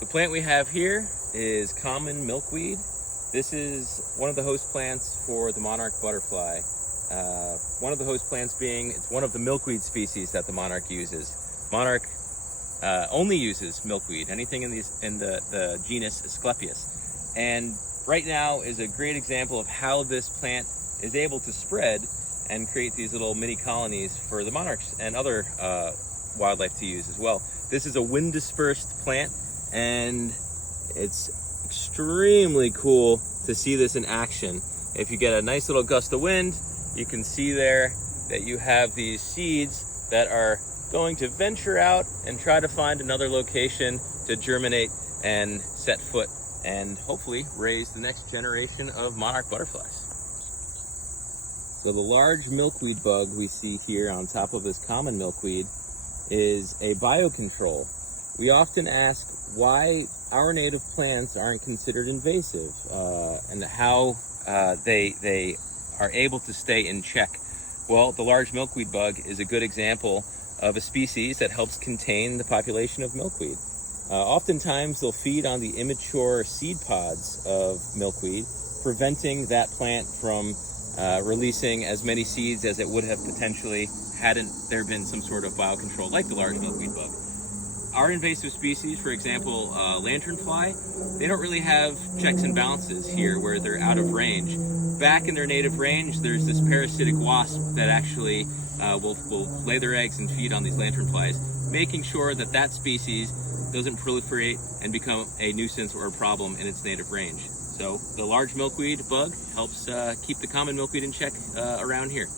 The plant we have here is common milkweed. This is one of the host plants for the monarch butterfly. One of the host plants being, it's one of the milkweed species that the monarch uses. Monarch only uses milkweed, anything in the genus Asclepius. And right now is a great example of how this plant is able to spread and create these little mini colonies for the monarchs and other wildlife to use as well. This is a wind dispersed plant, and it's extremely cool to see this in action. If you get a nice little gust of wind, you can see there that you have these seeds that are going to venture out and try to find another location to germinate and set foot and hopefully raise the next generation of monarch butterflies. So the large milkweed bug we see here on top of this common milkweed is a biocontrol. We often ask why our native plants aren't considered invasive and how they are able to stay in check. Well, the large milkweed bug is a good example of a species that helps contain the population of milkweed. Oftentimes they'll feed on the immature seed pods of milkweed, preventing that plant from releasing as many seeds as it would have potentially hadn't there been some sort of biocontrol like the large milkweed bug. Our invasive species, for example, lanternfly, they don't really have checks and balances here where they're out of range. Back in their native range, there's this parasitic wasp that actually will lay their eggs and feed on these lanternflies, making sure that that species doesn't proliferate and become a nuisance or a problem in its native range. So the large milkweed bug helps keep the common milkweed in check around here.